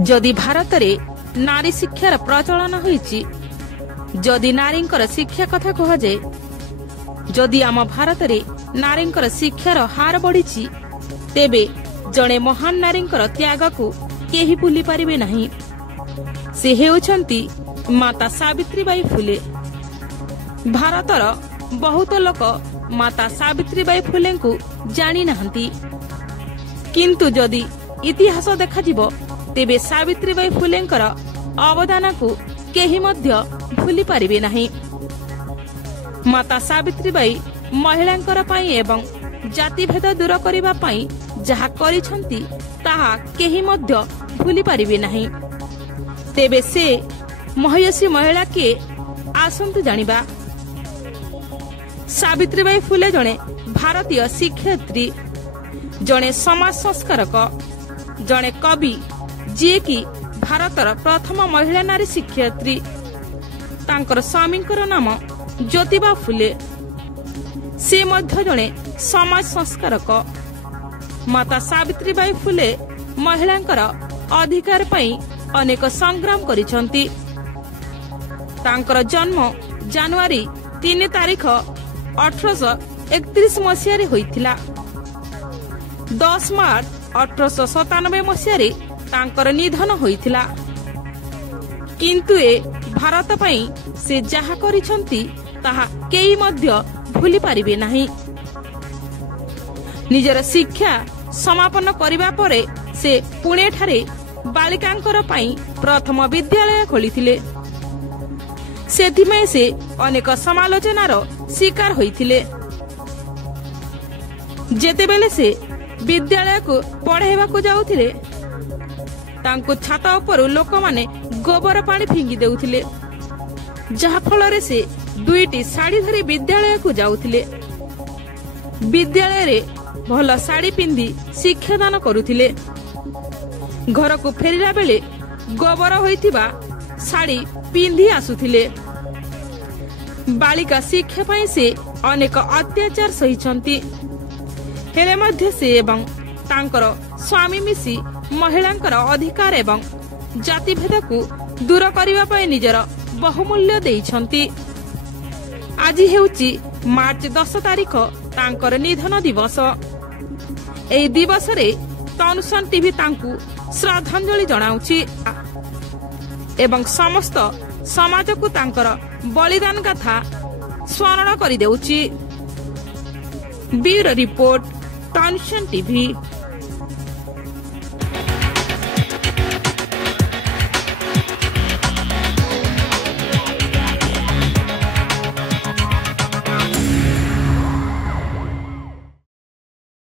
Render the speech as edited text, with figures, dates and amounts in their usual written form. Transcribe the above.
जदि भारत रे नारी शिक्षार प्रचलन होईची जदि नारींकर शिक्षा कथा कह जाए जदि आम भारत रे नारींकर शिक्षार हार बढ़ी तेबे जड़े महान नारींकर त्याग को केही भूली पारिबे नहीं। से हेउछंती माता सावित्रीबाई फुले। भारतर बहुत लोक माता सावित्रीबाई फुले को जानी नाहंती, किंतु जदि इतिहास देखा जिवो तेबे सावित्रीबाई फुलेंकर अवदान को केही मध्य भूली पारिबे नहीं। माता सावित्रीबाई महिलांकर पाई एवं जाति भेद दूर करिबा पाई जहा करिछंती ताहा केही मध्य भूली पारिबे नहीं। तेबे से महयसी महिला के आसंतु जानिबा। सावित्रीबाई फुले जणे भारतीय शिक्षयित्री, जणे समाज संस्कारक, जणे कवि जे कि भारतर प्रथम महिला नारी शिक्षयित्री। तांकर स्वामींकर नाम ज्योतिबा फुले। से मध्य जणे समाज संस्कारक। माता सावित्रीबाई फुले महिलांकर अधिकार पाई अनेक संग्राम करिसंती। तांकर जन्म जनवरी 3 तारिख 1831 मसीह रे होइथिला। 10 मार्च 1897 मसीह रे तांकर निधन होइथिला। किंतु ए भारत पाई से जहा करिसंती ताहा केही मध्य भूली पारिबे नहीं। निजर शिक्षा समापन करिबा परे से पुणे ठारे बालिकांकर पाई प्रथम विद्यालय खोलिथिले। सेथिमे से अनेक समालोचनार शिकार होइथिले। जेतेबेले से विद्यालय को पढ़ाइबा को जाउथिले तांको छात उपरु लोक माने गोबर पानी फिंगी देउथिले, जहा फलरे से 2टी साड़ी धरी विद्यालय को जाउथिले। विद्यालय रे भल साड़ी पिंधी शिक्षादान करुथिले। घर को फेरिला बेले गोबर होइथिबा साड़ी पिंधी आसुथिले। बालिका शिक्षा पाई से अनेक अत्याचार सहिछंती, हेले मध्य से एवं तांकर स्वामी मिसी महिलांकर अधिकार एवं जाति भेद को दूर करिबा पाई निजर बहुमूल्य देइछंती। आज हेउची मार्च 10 तारिख तांकर निधन दिवस। एई दिवस रे तनुसन टीवी तांकु श्रद्धांजलि जणाउची एवं समस्त समाज को तांकर बलिदान गाथा स्मरण करि देउची। ब्यूरो रिपोर्ट तनुसन टीवी।